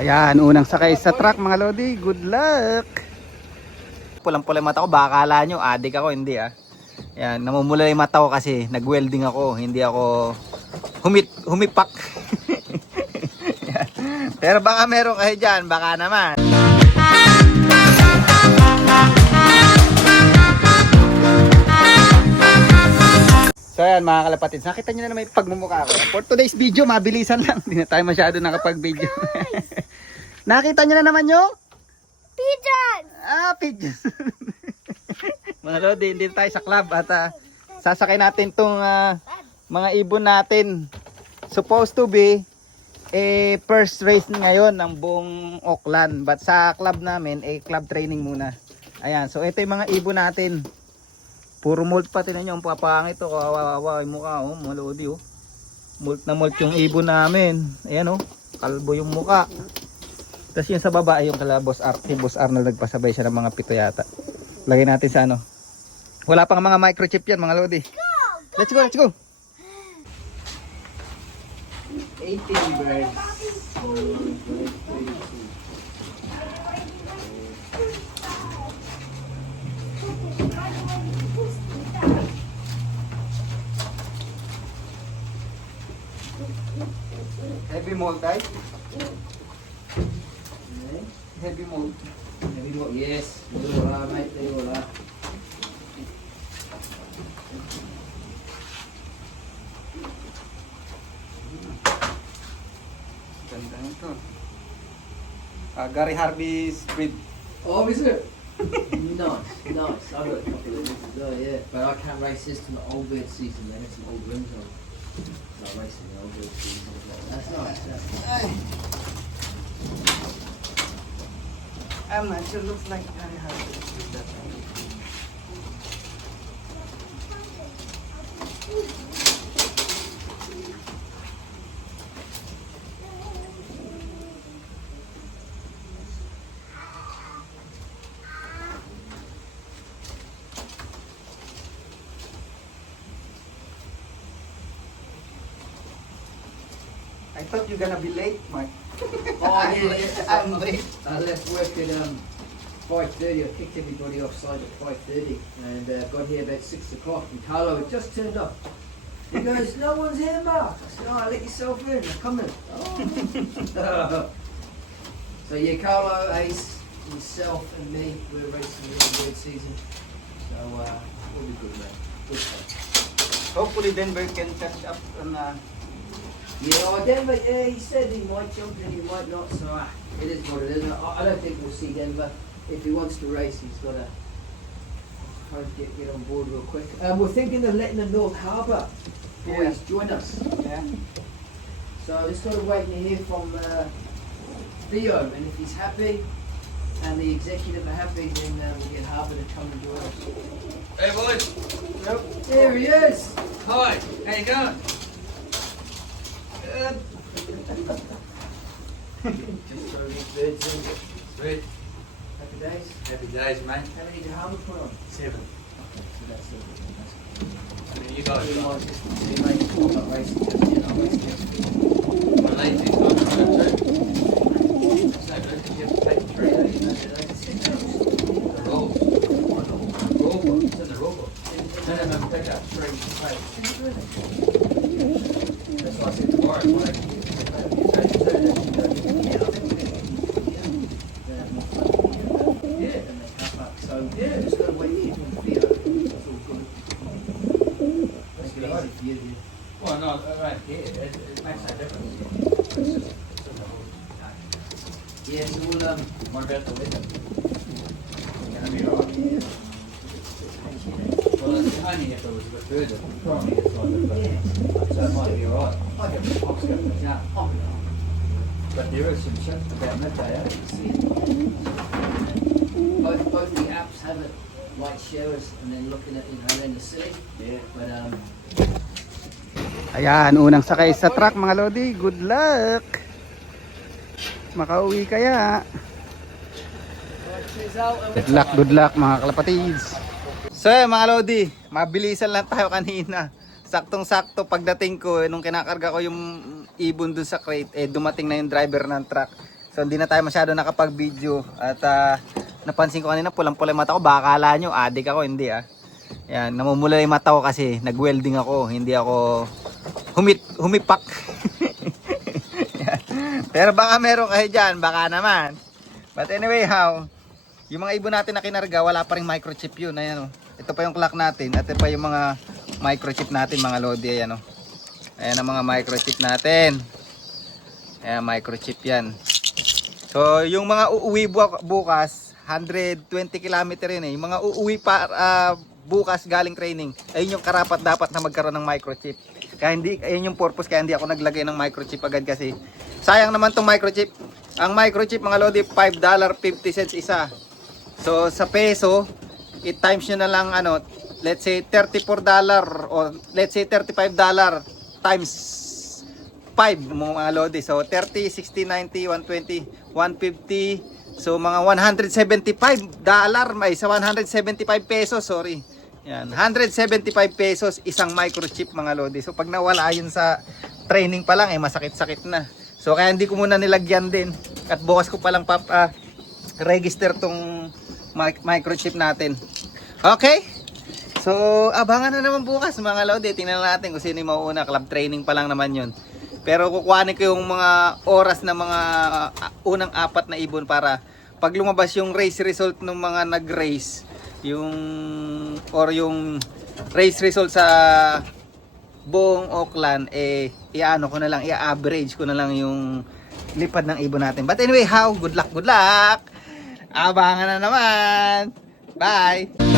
Ayan, unang sakay sa truck mga lodi. Good luck. Pulang-pula yung mata ko, baka akala nyo adik ako, hindi ah. Ayan, namumula yung mata ko kasi nag-welding ako, hindi ako humipak. Pero baka meron kayo dyan, baka naman. So ayan mga kalapatids, nakita nyo na naman yung pagmumukha ko. For today's video, mabilisan lang. Hindi na tayo masyado nakapag-video. Nakita nyo na naman yung Pigeon! pigeon. Mga lodi, hindi tayo sa club at sasakay natin tong mga ibon natin. Supposed to be first race ngayon ng buong Auckland. But sa club namin, club training muna. Ayan, so ito yung mga ibon natin. Puro molt pa, tinan nyo, ang papangit to. Kawawa yung mukha, oh, mga lodi, oh. Molt na molt yung ibon namin. Ayan, oh, kalbo yung mukha. Tapos yung sa baba ay yung kala Boss R. Si Boss Arnold nagpasabay siya ng mga pito yata. Lagay natin sa ano. Wala pang mga microchip yan mga lodi. Let's go, let's go. 18 birds. Heavy mold, guys. Heavy mold. Heavy mold, yes. Wala, mate. Wala. Ganda nito. Gary Harvey's breed. Oh, is it? Nice. I got a couple of these as well, yeah. But I can't race this to the old bird season, man. It's an old rims on. Not racing the old bird season. That's nice. I'm not sure. Looks like Gary Harvey's breed. That I thought you're gonna be late, Mark. Oh, yeah. I'm late. I left work at 5:30. I kicked everybody off site at 5:30 and got here about 6 o'clock. And Carlo had just turned up. He goes, "No one's here, Mark." I said, "Oh, let yourself in. I'm coming." Oh. So yeah, Carlo, Ace, myself, and me, we're racing the bird season. So we'll be good, man. Good fun. Hopefully Denver can catch up on Yeah, oh, Denver, yeah, he said he might jump in, he might not, so it is what it is. I don't think we'll see Denver. If he wants to race, he's got to try to get on board real quick. We're thinking of letting the North Harbour boys join us. yeah. So just got to wait to hear from Theo, and if he's happy and the executive are happy, then we'll get Harbour to come and join us. Hey boys, There he is! hi, how you going? Good. Just throw these birds in. Sweet. Happy days. Happy days, mate. How many did Harbour put on? 7. So that's it. And you guys He got might just see, mate, I'm not racing just yet, I'm racing next week. my late things on the road too. So good, you have to take the tree, don't you? The rolls. Roll book. It's in the roll book. Send them and pick up three plates. That's why I said tomorrow, when I can Yeah. And they come up. So yeah, just gotta wait here till Theo. That's all good. That's good idea for you, dude. Well, no, right here, it makes no difference. It's just, it's in the roll. Yeah, so we'll What about the weather? Gonna be alright. Well, it's only if it was a bit further. Probably it's like a bit, so it might be alright. I can box go. Yeah. Oh, But there is some shit about midday, eh? both the apps have it, light showers, and then looking at in the city. Yeah. But Ayan, unang sakay sa truck mga lodi. Good luck. Makauwi kaya. Good luck mga kalapatids. So mga lodi, mabilisan lang tayo kanina. Saktong-sakto pagdating ko, nung kinakarga ko yung ibon dun sa crate, dumating na yung driver ng truck. So hindi na tayo masyado nakapag-video at napansin ko kanina pulang-pula yung mata ko. Baka akala nyo adik ako, hindi Yan, namumula yung mata ko kasi nag-welding ako, hindi ako humipak. Yan. Pero baka meron kayo dyan, baka naman. But anyway, yung mga ibon natin na kinarga, wala pa rin microchip yun. Ayan, ito pa yung clock natin at ito pa yung mga microchip natin mga lodi. Ayan, ayan ang mga microchip natin. Ayan, microchip yan. So yung mga uuwi bukas 120 km yun yung mga uuwi pa bukas galing training, ayun yung karapat dapat na magkaroon ng microchip. Kaya hindi, ayun yung purpose kaya hindi ako naglagay ng microchip agad kasi sayang naman tong microchip. Ang microchip mga lodi, $5.50 isa. So sa peso, it times nyo na lang let's say $34 or let's say $35 times 5 mga lodi. So 30, 60, 90, 120, 150. So mga $175 may sa 175 pesos, sorry. Yan, 175 pesos isang microchip mga lodi. So pag nawala yun sa training pa lang masakit-sakit na. So kaya hindi ko muna nilagyan din at bukas ko pa lang register tong microchip natin. Okay? So abangan na naman bukas mga lodi. Tingnan natin kung sino yung mauuna. Club training pa lang naman yun. Pero kukuhanin ko yung mga oras na mga unang 4 na ibon para pag lumabas yung race result ng mga nag-race, yung race result sa buong Auckland, i-ano ko na lang, i-average ko na lang yung lipad ng ibon natin. But anyway, good luck. Abangan na naman. Bye!